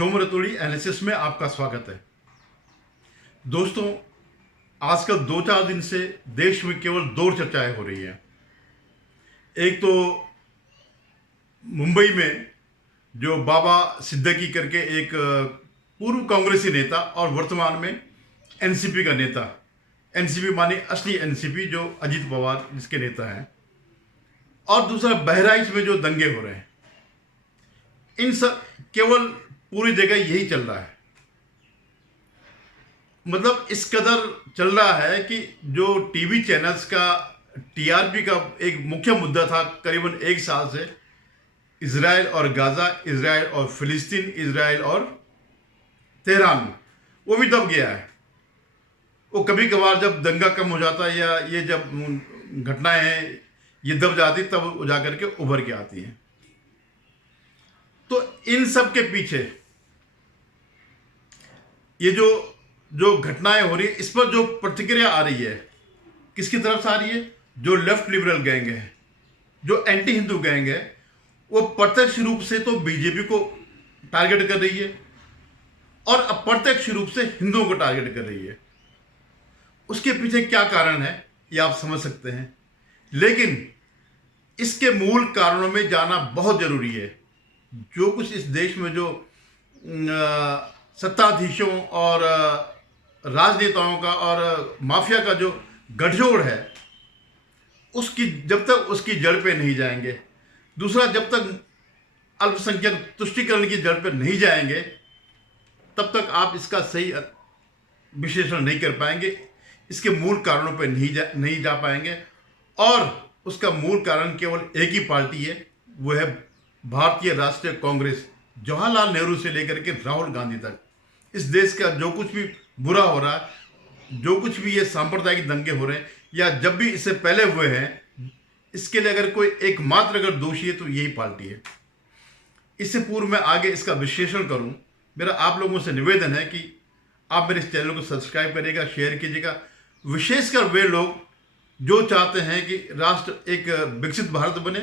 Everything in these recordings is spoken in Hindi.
शोम रतोड़ी एनालिसिस में आपका स्वागत है। दोस्तों, आजकल 2-4 दिन से देश में केवल दो चर्चाएं हो रही हैं। एक तो मुंबई में जो बाबा सिद्दीकी करके एक पूर्व कांग्रेसी नेता और वर्तमान में एनसीपी का नेता, एनसीपी माने असली एनसीपी जो अजीत पवार जिसके नेता हैं, और दूसरा बहराइच में जो दंगे हो रहे हैं, इन सब केवल पूरी जगह यही चल रहा है। मतलब इस कदर चल रहा है कि जो टीवी चैनल्स का टीआरपी का एक मुख्य मुद्दा था करीबन 1 साल से, इजराइल और गाजा, इजराइल और फिलिस्तीन, इजराइल और तेहरान, वो भी दब गया है। वो कभी कभार जब दंगा कम हो जाता है या ये जब घटनाएं हैं ये दब जाती तब जा करके उभर के आती हैं। तो इन सब के पीछे ये जो घटनाएं हो रही है, इस पर जो प्रतिक्रिया आ रही है, किसकी तरफ से आ रही है? जो लेफ्ट लिबरल गैंग है, जो एंटी हिंदू गैंग है, वो प्रत्यक्ष रूप से तो बीजेपी को टारगेट कर रही है और अप्रत्यक्ष रूप से हिंदुओं को टारगेट कर रही है। उसके पीछे क्या कारण है ये आप समझ सकते हैं, लेकिन इसके मूल कारणों में जाना बहुत जरूरी है। जो कुछ इस देश में जो सत्ताधीशों और राजनेताओं का और माफिया का जो गठजोड़ है, उसकी जब तक उसकी जड़ पे नहीं जाएंगे, दूसरा जब तक अल्पसंख्यक तुष्टीकरण की जड़ पे नहीं जाएंगे, तब तक आप इसका सही विश्लेषण नहीं कर पाएंगे, इसके मूल कारणों पे नहीं जा पाएंगे। और उसका मूल कारण केवल एक ही पार्टी है, वो है भारतीय राष्ट्रीय कांग्रेस। जवाहरलाल नेहरू से लेकर के राहुल गांधी तक इस देश का जो कुछ भी बुरा हो रहा है, जो कुछ भी ये सांप्रदायिक दंगे हो रहे हैं या जब भी इससे पहले हुए हैं, इसके लिए अगर कोई एकमात्र अगर दोषी है तो यही पार्टी है। इससे पूर्व मैं आगे इसका विश्लेषण करूं, मेरा आप लोगों से निवेदन है कि आप मेरे इस चैनल को सब्सक्राइब करिएगा, शेयर कीजिएगा, विशेषकर वे लोग जो चाहते हैं कि राष्ट्र एक विकसित भारत बने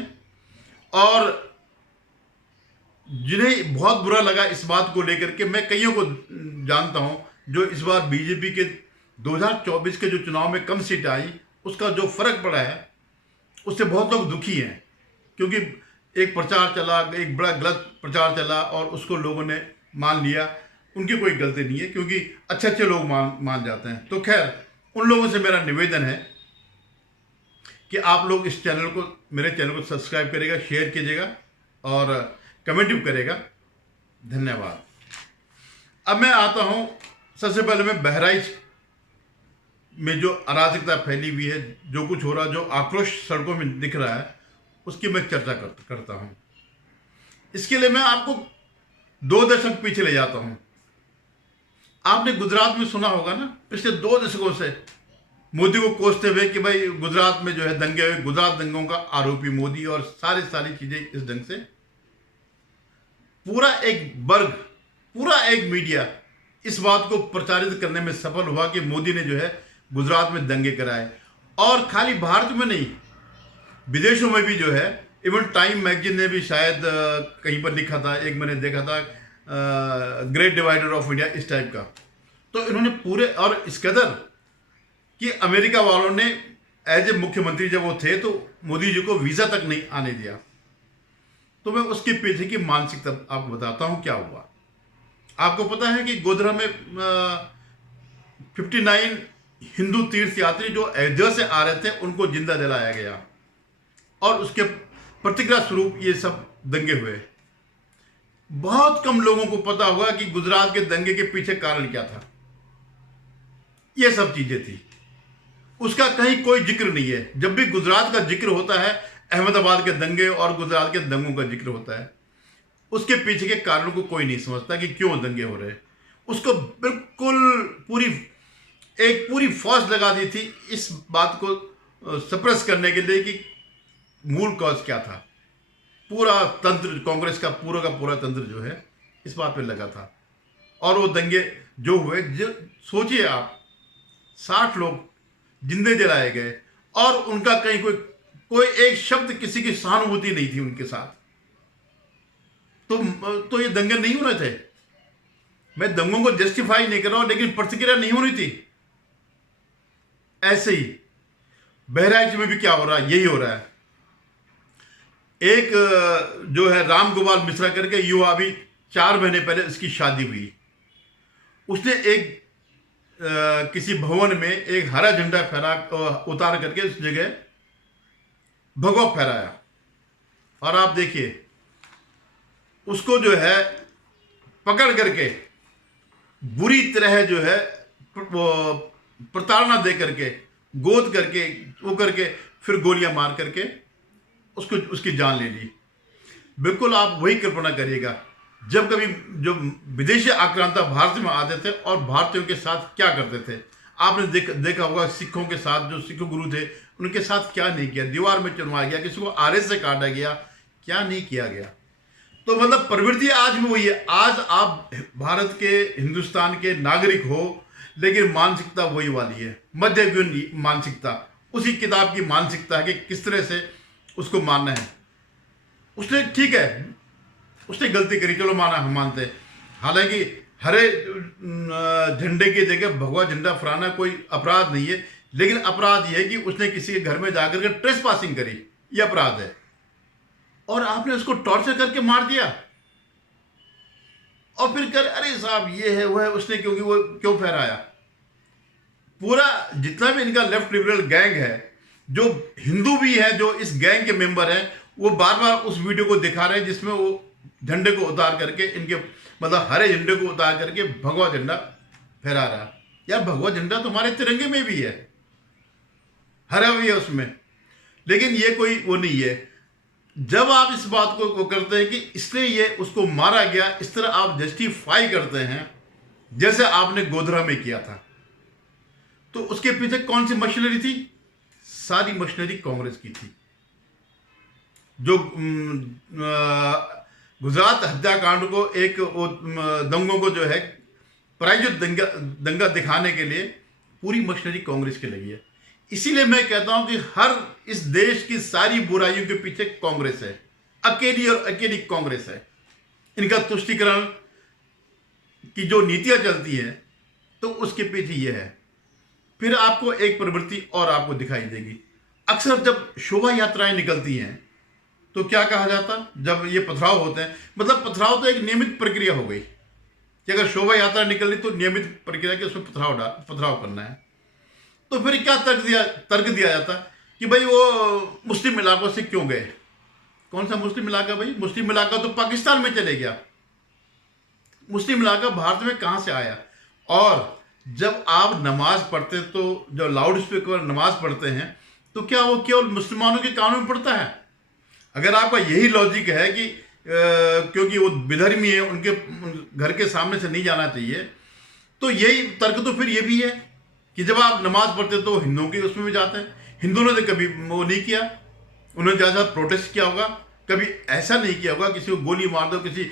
और जिन्हें बहुत बुरा लगा इस बात को लेकर के। मैं कईयों को जानता हूं जो इस बार बीजेपी के 2024 के जो चुनाव में कम सीट आई, उसका जो फर्क पड़ा है उससे बहुत लोग दुखी हैं, क्योंकि एक प्रचार चला, एक बड़ा गलत प्रचार चला और उसको लोगों ने मान लिया। उनकी कोई गलती नहीं है, क्योंकि अच्छे अच्छे लोग मान जाते हैं। तो खैर, उन लोगों से मेरा निवेदन है कि आप लोग इस चैनल को, मेरे चैनल को सब्सक्राइब करिएगा, शेयर कीजिएगा और कमेंट भी करेगा। धन्यवाद। अब मैं आता हूं, सबसे पहले मैं बहराइच में जो अराजकता फैली हुई है, जो कुछ हो रहा, जो आक्रोश सड़कों में दिख रहा है, उसकी मैं चर्चा करता हूं। इसके लिए मैं आपको 2 दशक पीछे ले जाता हूं। आपने गुजरात में सुना होगा ना, पिछले 2 दशकों से मोदी को कोसते हुए कि भाई गुजरात में जो है दंगे हुए, गुजरात दंगों का आरोपी मोदी, और सारी चीजें इस ढंग से पूरा एक वर्ग, पूरा एक मीडिया इस बात को प्रचारित करने में सफल हुआ कि मोदी ने जो है गुजरात में दंगे कराए। और खाली भारत में नहीं, विदेशों में भी जो है, इवन टाइम मैगजीन ने भी शायद कहीं पर लिखा था, एक मैंने देखा था, ग्रेट डिवाइडर ऑफ इंडिया, इस टाइप का। तो इन्होंने पूरे, और इस कदर कि अमेरिका वालों ने एज ए मुख्यमंत्री जब वो थे तो मोदी जी को वीजा तक नहीं आने दिया। तो मैं उसके पीछे की मानसिकता आपको बताता हूं क्या हुआ। आपको पता है कि गोधरा में 59 हिंदू तीर्थ यात्री जो अयोध्या से आ रहे थे उनको जिंदा जलाया गया, और उसके प्रतिक्रिया स्वरूप ये सब दंगे हुए। बहुत कम लोगों को पता होगा कि गुजरात के दंगे के पीछे कारण क्या था। ये सब चीजें थी, उसका कहीं कोई जिक्र नहीं है। जब भी गुजरात का जिक्र होता है, अहमदाबाद के दंगे और गुजरात के दंगों का जिक्र होता है, उसके पीछे के कारणों को कोई नहीं समझता कि क्यों दंगे हो रहे हैं। उसको बिल्कुल पूरी फौज लगा दी थी इस बात को सप्रेस करने के लिए कि मूल कॉज क्या था। पूरा तंत्र, कांग्रेस का पूरा तंत्र जो है इस बात पे लगा था। और वो दंगे जो हुए, सोचिए आप, 60 लोग जिंदे जलाए गए और उनका कहीं कोई एक शब्द, किसी की सहानुभूति नहीं थी उनके साथ। तो ये दंगे नहीं हो रहे थे। मैं दंगों को जस्टिफाई नहीं कर रहा हूं, लेकिन प्रतिक्रिया नहीं होनी थी। ऐसे ही बहराइच में भी क्या हो रहा है, यही हो रहा है। एक जो है राम गोपाल मिश्रा करके युवा, अभी 4 महीने पहले उसकी शादी हुई। उसने एक किसी भवन में एक हरा झंडा फहरा उतार करके उस जगह भगवा फहराया, और आप देखिए उसको जो है पकड़ करके बुरी तरह जो है प्रताड़ना दे करके, गोद करके, वो करके, फिर गोलियां मार करके उसको उसकी जान ले ली। बिल्कुल आप वही कल्पना करिएगा जब कभी जो विदेशी आक्रांता भारत में आते थे और भारतीयों के साथ क्या करते थे। आपने देखा होगा सिखों के साथ, जो सिख गुरु थे उनके साथ क्या नहीं किया, दीवार में चुनवाया गया, किसी को आरे से काटा गया, क्या नहीं किया गया। तो मतलब प्रवृत्ति आज भी वही है। आज आप भारत के, हिंदुस्तान के नागरिक हो, लेकिन मानसिकता वही वाली है, मध्ययुगीन मानसिकता, उसी किताब की मानसिकता है कि किस तरह से उसको मानना है। उसने ठीक है, उसने गलती करी, चलो माना, हम मानते हैं। हालांकि हरे झंडे की जगह भगवा झंडा फहराना कोई अपराध नहीं है, लेकिन अपराध यह है कि उसने किसी के घर में जाकर के ट्रेस पासिंग करी, यह अपराध है। और आपने उसको टॉर्चर करके मार दिया, और फिर कर अरे साहब ये है वो है, उसने क्योंकि वो क्यों फहराया। पूरा जितना भी इनका लेफ्ट लिबरल गैंग है, जो हिंदू भी है, जो इस गैंग के मेंबर हैं, वो बार बार उस वीडियो को दिखा रहे हैं जिसमें वो झंडे को उतार करके, इनके मतलब हरे झंडे को उतार करके भगवा झंडा फहरा रहा। यार भगवा झंडा तो हमारे तिरंगे में भी है, हरा भी है उसमें, लेकिन ये कोई वो नहीं है। जब आप इस बात को वो करते हैं कि इसलिए ये उसको मारा गया, इस तरह आप जस्टिफाई करते हैं जैसे आपने गोधरा में किया था, तो उसके पीछे कौन सी मशीनरी थी? सारी मशीनरी कांग्रेस की थी। जो गुजरात हत्याकांड को, एक दंगों को जो है प्रायोजित दंगा दिखाने के लिए पूरी मशीनरी कांग्रेस की लगी है। इसीलिए मैं कहता हूं कि हर इस देश की सारी बुराइयों के पीछे कांग्रेस है, अकेली और अकेली कांग्रेस है। इनका तुष्टीकरण की जो नीतियां चलती हैं, तो उसके पीछे यह है। फिर आपको एक प्रवृत्ति और आपको दिखाई देगी। अक्सर जब शोभा यात्राएं निकलती हैं तो क्या कहा जाता, जब ये पथराव होते हैं, मतलब पथराव तो एक नियमित प्रक्रिया हो गई कि अगर शोभा यात्रा निकल रही तो नियमित प्रक्रिया के उसमें पथराव करना है। तो फिर क्या तर्क दिया जाता कि भाई वो मुस्लिम इलाकों से क्यों गए। कौन सा मुस्लिम इलाका भाई? मुस्लिम इलाका तो पाकिस्तान में चले गया, मुस्लिम इलाका भारत में कहाँ से आया? और जब आप नमाज पढ़ते, तो जब लाउड स्पीकर नमाज पढ़ते हैं, तो क्या वो केवल मुसलमानों के कानों में पढ़ता है? अगर आपका यही लॉजिक है कि क्योंकि वो विधर्मी है, उनके घर के सामने से नहीं जाना चाहिए, तो यही तर्क तो फिर ये भी है कि जब आप नमाज पढ़ते तो हिंदुओं के उसमें भी जाते हैं। हिंदुओं ने कभी वो नहीं किया, उन्होंने ज़्यादा प्रोटेस्ट किया होगा, कभी ऐसा नहीं किया होगा किसी को गोली मार दो, किसी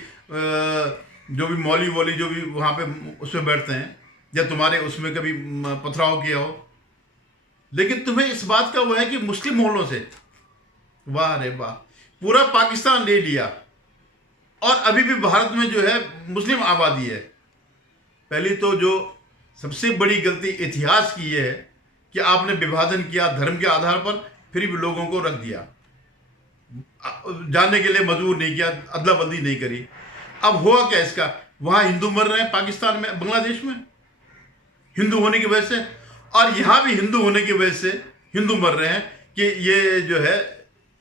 जो भी मौली वोली जो भी वहाँ पे उसमें बैठते हैं, या तुम्हारे उसमें कभी पथराव किया हो। लेकिन तुम्हें इस बात का वो है कि मुस्लिम मोहल्लों से, वाह रे वाह, पूरा पाकिस्तान ले लिया, और अभी भी भारत में जो है मुस्लिम आबादी है। पहली तो जो सबसे बड़ी गलती इतिहास की ये है कि आपने विभाजन किया धर्म के आधार पर, फिर भी लोगों को रख दिया, जानने के लिए मजबूर नहीं किया, अदला बदली नहीं करी। अब हुआ क्या इसका? वहां हिंदू मर रहे हैं, पाकिस्तान में, बांग्लादेश में हिंदू होने की वजह से, और यहां भी हिंदू होने की वजह से हिंदू मर रहे हैं कि ये जो है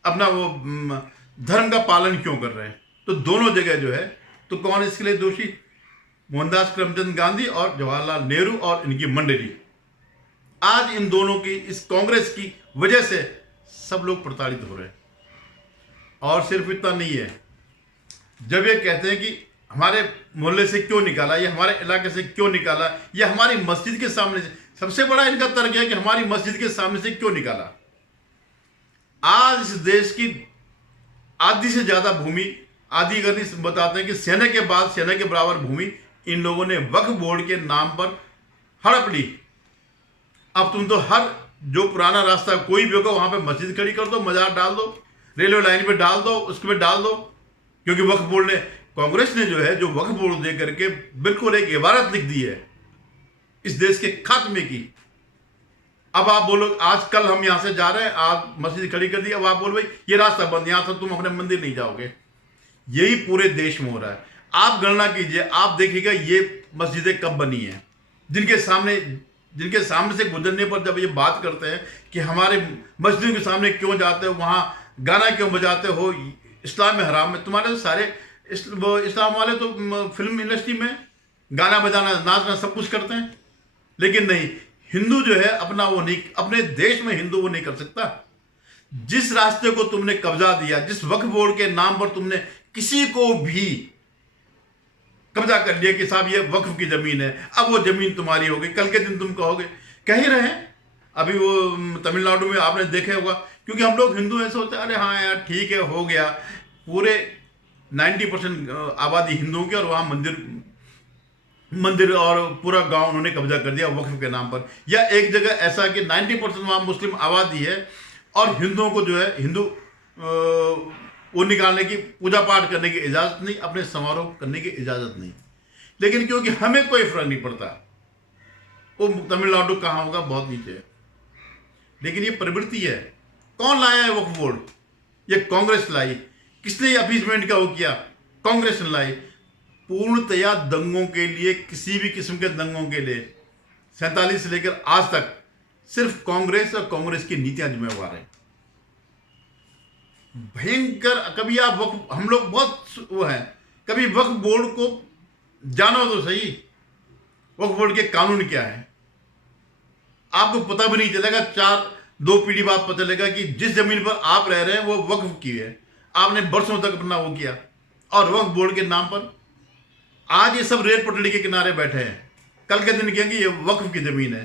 अपना वो धर्म का पालन क्यों कर रहे हैं। तो दोनों जगह जो है, तो कौन इसके लिए दोषी? मोहनदास करमचंद गांधी और जवाहरलाल नेहरू और इनकी मंडली। आज इन दोनों की, इस कांग्रेस की वजह से सब लोग प्रताड़ित हो रहे हैं। और सिर्फ इतना नहीं है, जब ये कहते हैं कि हमारे मोहल्ले से क्यों निकाला, या हमारे इलाके से क्यों निकाला, या हमारी मस्जिद के सामने से, सबसे बड़ा इनका तर्क है कि हमारी मस्जिद के सामने से क्यों निकाला। आज इस देश की आधी से ज्यादा भूमि, आधी अगर नहीं बताते हैं कि सेना के बाद सेना के बराबर भूमि इन लोगों ने वक्फ बोर्ड के नाम पर हड़प ली। अब तुम तो हर जो पुराना रास्ता कोई भी होगा वहां पे मस्जिद खड़ी कर दो, मजार डाल दो, रेलवे लाइन पे डाल दो, उसके पे डाल दो, क्योंकि वक्फ बोर्ड ने कांग्रेस ने जो है जो वक्फ बोर्ड दे करके बिल्कुल एक इबारत लिख दी है इस देश के खात्मे की। अब आप बोलो आज कल हम यहां से जा रहे हैं, आज मस्जिद खड़ी कर दी, अब आप बोलो भाई ये रास्ता बंद, यहां से तुम अपने मंदिर नहीं जाओगे। यही पूरे देश में हो रहा है। आप गणना कीजिए, आप देखिएगा ये मस्जिदें कब बनी हैं, जिनके सामने से गुजरने पर जब ये बात करते हैं कि हमारे मस्जिदों के सामने क्यों जाते हो, वहां गाना क्यों बजाते हो, इस्लाम में हराम है। तुम्हारे तो सारे इस्लाम वाले तो फिल्म इंडस्ट्री में गाना बजाना नाचना सब कुछ करते हैं, लेकिन नहीं, हिंदू जो है अपना वो नहीं, अपने देश में हिंदू वो नहीं कर सकता। जिस रास्ते को तुमने कब्जा दिया, जिस वक्फ बोर्ड के नाम पर तुमने किसी को भी कब्जा कर लिया कि साहब ये वक्फ की जमीन है, अब वो जमीन तुम्हारी होगी, कल के दिन तुम कहोगे, कह ही रहे हैं। अभी वो तमिलनाडु में आपने देखे होगा, क्योंकि हम लोग हिंदू ऐसे होते हैं, अरे हाँ यार ठीक है हो गया, पूरे 90% आबादी हिंदुओं की, और वहाँ मंदिर और पूरा गांव उन्होंने कब्जा कर दिया वक्फ के नाम पर। या एक जगह ऐसा कि 90% वहाँ मुस्लिम आबादी है और हिंदुओं को जो है हिंदू वो निकालने की, पूजा पाठ करने की इजाज़त नहीं, अपने समारोह करने की इजाज़त नहीं। लेकिन क्योंकि हमें कोई फर्क नहीं पड़ता, वो तमिलनाडु कहाँ होगा, बहुत नीचे है। लेकिन ये प्रवृत्ति है। कौन लाया है वक्फ बोर्ड? ये कांग्रेस लाई। किसने ये अपीसमेंट का वो किया? कांग्रेस ने लाई। पूर्णतया दंगों के लिए, किसी भी किस्म के दंगों के लिए 47 से लेकर आज तक सिर्फ कांग्रेस और कांग्रेस की नीतियां जिम्मेवार है। भयंकर। कभी आप वक्फ, हम लोग बहुत वो है, कभी वक्फ बोर्ड को जानो तो सही, वक्फ बोर्ड के कानून क्या है आपको पता भी नहीं चलेगा। 2 पीढ़ी बाद पता चलेगा कि जिस जमीन पर आप रह रहे हैं वो वक्फ की है, आपने बरसों तक अपना वो किया, और वक्फ बोर्ड के नाम पर आज ये सब रेल पटड़ी के किनारे बैठे हैं, कल के दिन कहेंगे ये वक्फ की जमीन है।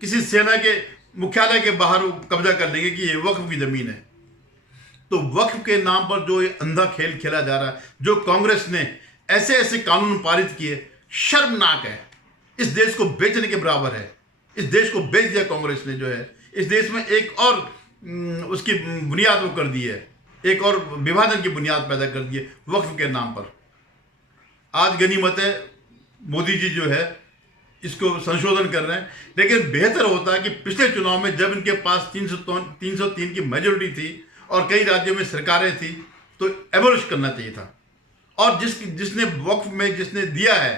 किसी सेना के मुख्यालय के बाहर कब्जा कर लेंगे कि ये वक्फ की जमीन है। तो वक्फ के नाम पर जो ये अंधा खेल खेला जा रहा है, जो कांग्रेस ने ऐसे ऐसे कानून पारित किए, शर्मनाक है। इस देश को बेचने के बराबर है। इस देश को बेच दिया कांग्रेस ने, जो है इस देश में एक और उसकी बुनियाद वो कर दी है, एक और विभाजन की बुनियाद पैदा कर दी है वक्फ के नाम पर। आज गनीमत है मोदी जी जो है इसको संशोधन कर रहे हैं, लेकिन बेहतर होता है कि पिछले चुनाव में जब इनके पास 303 की मेजोरिटी थी और कई राज्यों में सरकारें थी, तो एबोलिश करना चाहिए था। और जिसने वक्फ में जिसने दिया है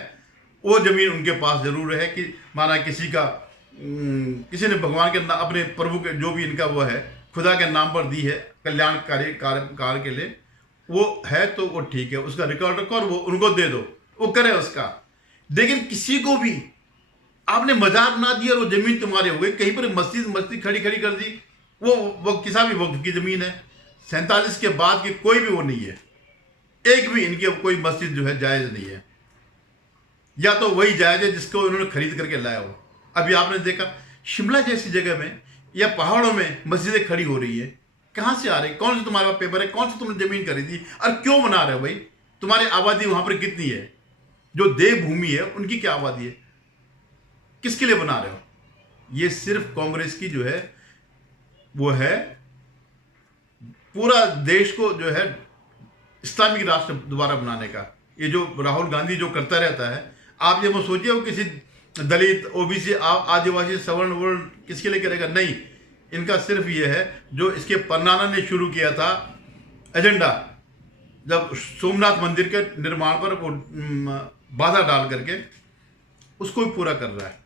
वो जमीन उनके पास जरूर है, कि माना किसी ने भगवान के अपने प्रभु के जो भी इनका वो है खुदा के नाम पर दी है कल्याणकारी कार्य के लिए, वो है तो वो ठीक है, उसका रिकॉर्ड रखो और वो उनको दे दो, वो करे उसका। लेकिन किसी को भी आपने मजाक बना दिया और वो जमीन तुम्हारी हो गई। कहीं पर मस्जिद खड़ी कर दी, वो किसा भी वक्त की जमीन है। 47 के बाद की कोई भी वो नहीं है, एक भी इनकी कोई मस्जिद जो है जायज़ नहीं है, या तो वही जायज़ है जिसको उन्होंने खरीद करके लाया हो। अभी आपने देखा शिमला जैसी जगह में या पहाड़ों में मस्जिदें खड़ी हो रही है, कहाँ से आ रही? कौन सा तुम्हारे पास पेपर है? कौन सी तुमने जमीन खरीदी और क्यों बना रहे हो भाई? तुम्हारी आबादी वहां पर कितनी है? जो देवभूमि है उनकी क्या आबादी है? किसके लिए बना रहे हो? ये सिर्फ कांग्रेस की जो है वो है पूरा देश को जो है इस्लामिक राष्ट्र दोबारा बनाने का। ये जो राहुल गांधी जो करता रहता है, आप ये मत सोचिए वो किसी दलित, ओबीसी, आदिवासी, सवर्ण वर्ण किसके लिए करेगा, नहीं। इनका सिर्फ ये है जो इसके परनाना ने शुरू किया था एजेंडा, जब सोमनाथ मंदिर के निर्माण पर वो बाधा डाल करके उसको भी पूरा कर रहा है।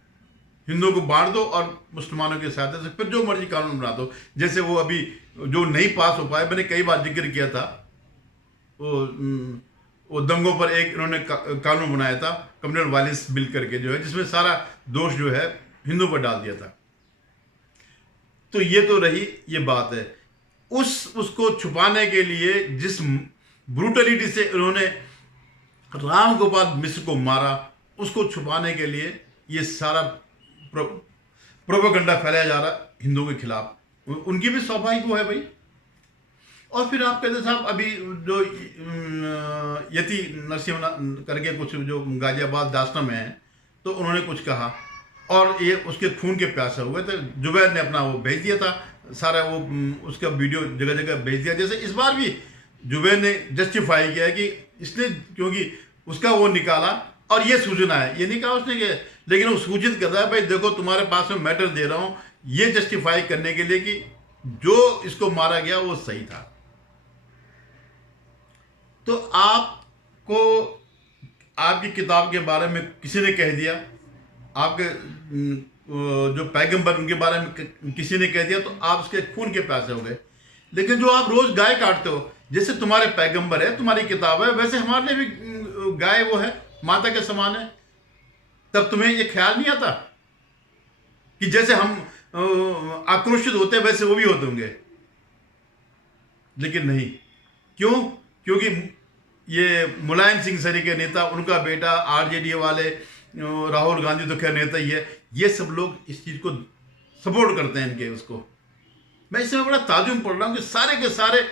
हिंदुओं को बांट दो और मुसलमानों के साथ फिर जो मर्जी कानून बना दो। जैसे वो अभी जो नहीं पास हो पाए, मैंने कई बार जिक्र किया था, वो दंगों पर एक इन्होंने कानून बनाया था, कम्युनल वायलेंस बिल करके, जो है जिसमें सारा दोष जो है हिंदू पर डाल दिया था। तो ये तो रही ये बात है। उसको छुपाने के लिए जिस ब्रूटलिटी से उन्होंने राम गोपाल मिश्र को मारा, उसको छुपाने के लिए ये सारा प्रोपेगेंडा फैलाया जा रहा हिंदुओं के खिलाफ। उनकी भी स्वाभाविक वो है भाई। और फिर आप कहते साहब अभी जो यति नरसिंह करके कुछ जो गाजियाबाद दासना में है, तो उन्होंने कुछ कहा और ये उसके खून के प्यासे हुए। तो जुबैर ने अपना वो भेज दिया था सारा, वो उसका वीडियो जगह जगह भेज दिया। जैसे इस बार भी जुबैर ने जस्टिफाई किया है कि इसलिए क्योंकि उसका वो निकाला और ये सूचना है, ये नहीं कहा उसने कि, लेकिन वो सूचित कर रहा है भाई देखो तुम्हारे पास में मैटर दे रहा हूं, ये जस्टिफाई करने के लिए कि जो इसको मारा गया वो सही था। तो आपको आपकी किताब के बारे में किसी ने कह दिया, आपके जो पैगंबर उनके बारे में किसी ने कह दिया, तो आप उसके खून के प्यासे हो गए। लेकिन जो आप रोज गाय काटते हो, जैसे तुम्हारे पैगंबर है, तुम्हारी किताब है, वैसे हमारे लिए भी गाय वो है, माता के समान है, तब तुम्हें ये ख्याल नहीं आता कि जैसे हम आक्रोशित होते हैं वैसे वो भी होते होंगे? लेकिन नहीं। क्यों? क्योंकि ये मुलायम सिंह सरी के नेता, उनका बेटा, आरजेडी वाले, राहुल गांधी तो खैर नेता ही है, ये सब लोग इस चीज को सपोर्ट करते हैं इनके उसको। मैं इसमें बड़ा ताजुब पढ़ रहा हूँ कि सारे के सारे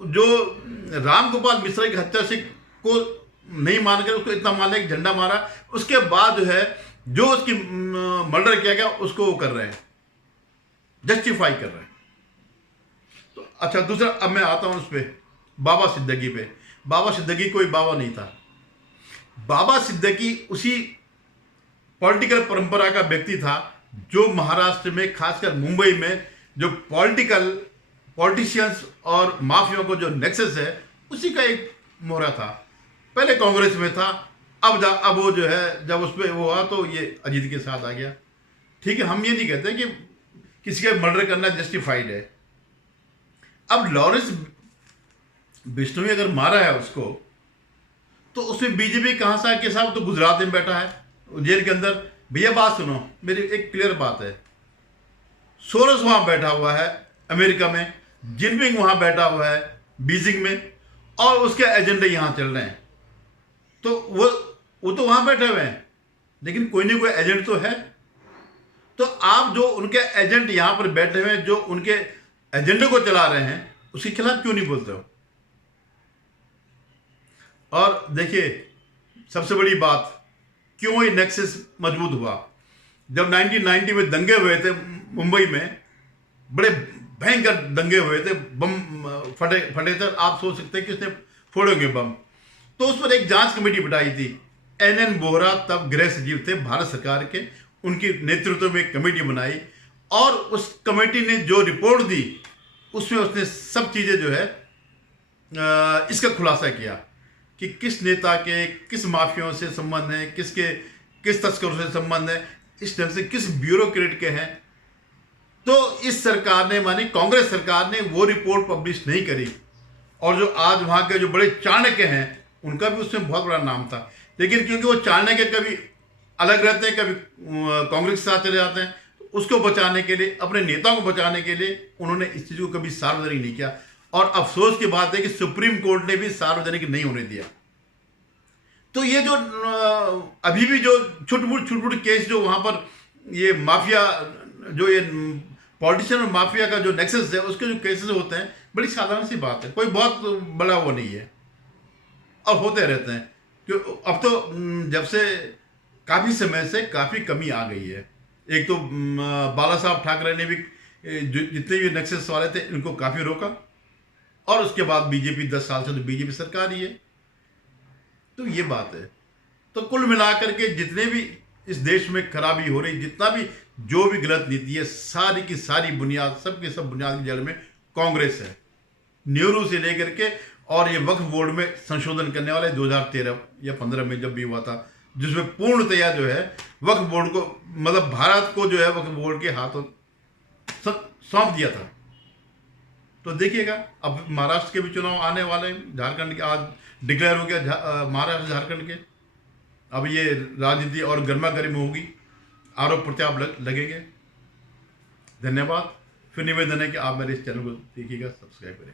जो राम गोपाल मिश्रा की हत्या से को नहीं मानकर उसको इतना मानने कि झंडा मारा, उसके बाद जो है जो उसकी मर्डर किया गया उसको वो कर रहे हैं, जस्टिफाई कर रहे हैं। तो अच्छा, दूसरा अब मैं आता हूं उस पे, बाबा सिद्दीकी पे। बाबा सिद्दीकी कोई बाबा नहीं था। बाबा सिद्दीकी उसी पॉलिटिकल परंपरा का व्यक्ति था जो महाराष्ट्र में, खासकर मुंबई में, जो पॉलिटिशियंस और माफिया को जो नेक्सस है, उसी का एक मोहरा था। पहले कांग्रेस में था, अब वो जो है जब उस पर वो हुआ तो ये अजीत के साथ आ गया। ठीक है, हम ये नहीं कहते कि किसी का मर्डर करना जस्टिफाइड है। अब लॉरेंस बिश्नोई अगर मारा है उसको, तो उसमें बीजेपी कहां से आके, साहब तो गुजरात में बैठा है जेल के अंदर। भैया बात सुनो, मेरी एक क्लियर बात है, सोरोस वहां बैठा हुआ है अमेरिका में, जिनपिंग वहां बैठा हुआ है बीजिंग में, और उसके एजेंडे यहां चल रहे हैं। तो वो तो वहां बैठे हुए हैं, लेकिन कोई ना कोई एजेंट तो है। तो आप जो उनके एजेंट यहां पर बैठे हुए हैं, जो उनके एजेंडे को चला रहे हैं, उसके खिलाफ क्यों नहीं बोलते हो? और देखिए, सबसे बड़ी बात, क्यों ये नेक्सस मजबूत हुआ? जब 1990 में दंगे हुए थे मुंबई में, बड़े भयंकर दंगे हुए थे, बम फटे थे, आप सोच सकते हैं किसने फोड़ेंगे बम। तो उस पर एक जांच कमेटी बिठाई थी। एन बोहरा तब गृह सचिव थे भारत सरकार के, उनकी नेतृत्व में एक कमेटी बनाई, और उस कमेटी ने जो रिपोर्ट दी उसमें उसने सब चीज़ें जो है इसका खुलासा किया कि किस नेता के किस माफियाओं से संबंध है, किस तस्करों से संबंध है, इस ढंग से किस ब्यूरोक्रेट के हैं। तो इस सरकार ने, मानी कांग्रेस सरकार ने, वो रिपोर्ट पब्लिश नहीं करी। और जो आज वहाँ के जो बड़े चाणक्य हैं, उनका भी उसमें बहुत बड़ा नाम था, लेकिन क्योंकि वो चाणक्य कभी अलग रहते हैं, कभी कांग्रेस के साथ चले जाते हैं, तो उसको बचाने के लिए, अपने नेताओं को बचाने के लिए उन्होंने इस चीज़ को कभी सार्वजनिक नहीं किया। और अफसोस की बात है कि सुप्रीम कोर्ट ने भी सार्वजनिक नहीं होने दिया। तो ये जो अभी भी जो छुटपुट केस जो वहाँ पर ये माफिया, जो ये पॉलिटिशियन और माफिया का जो नेक्सस है, उसके जो केसेस होते हैं, बड़ी साधारण सी बात है, कोई बहुत बड़ा वो नहीं है, और होते रहते हैं। क्यों? अब तो जब से काफ़ी समय से काफ़ी कमी आ गई है। एक तो बाला साहब ठाकरे ने भी जितने भी नेक्सस वाले थे इनको काफ़ी रोका, और उसके बाद बीजेपी 10 साल से तो बीजेपी सरकार ही है। तो ये बात है। तो कुल मिलाकर के जितने भी इस देश में खराबी हो रही, जितना भी जो भी गलत नीति है, सारी की सारी बुनियाद, सबके सब बुनियाद की जड़ में कांग्रेस है। नेहरू से लेकर के, और ये वक्फ बोर्ड में संशोधन करने वाले 2013 या 15 में जब भी हुआ था, जिसमें पूर्णतया जो है वक्फ बोर्ड को, मतलब भारत को जो है वक्फ बोर्ड के हाथों सौंप दिया था। तो देखिएगा, अब महाराष्ट्र के भी चुनाव आने वाले हैं, झारखंड के आज डिक्लेयर हो गया महाराष्ट्र झारखंड के। अब ये राजनीति और गर्मा गर्मी होगी, आरोप प्रत्यारोप लगेंगे। धन्यवाद। फिर निवेदन है कि आप मेरे इस चैनल को देखिएगा, सब्सक्राइब करें।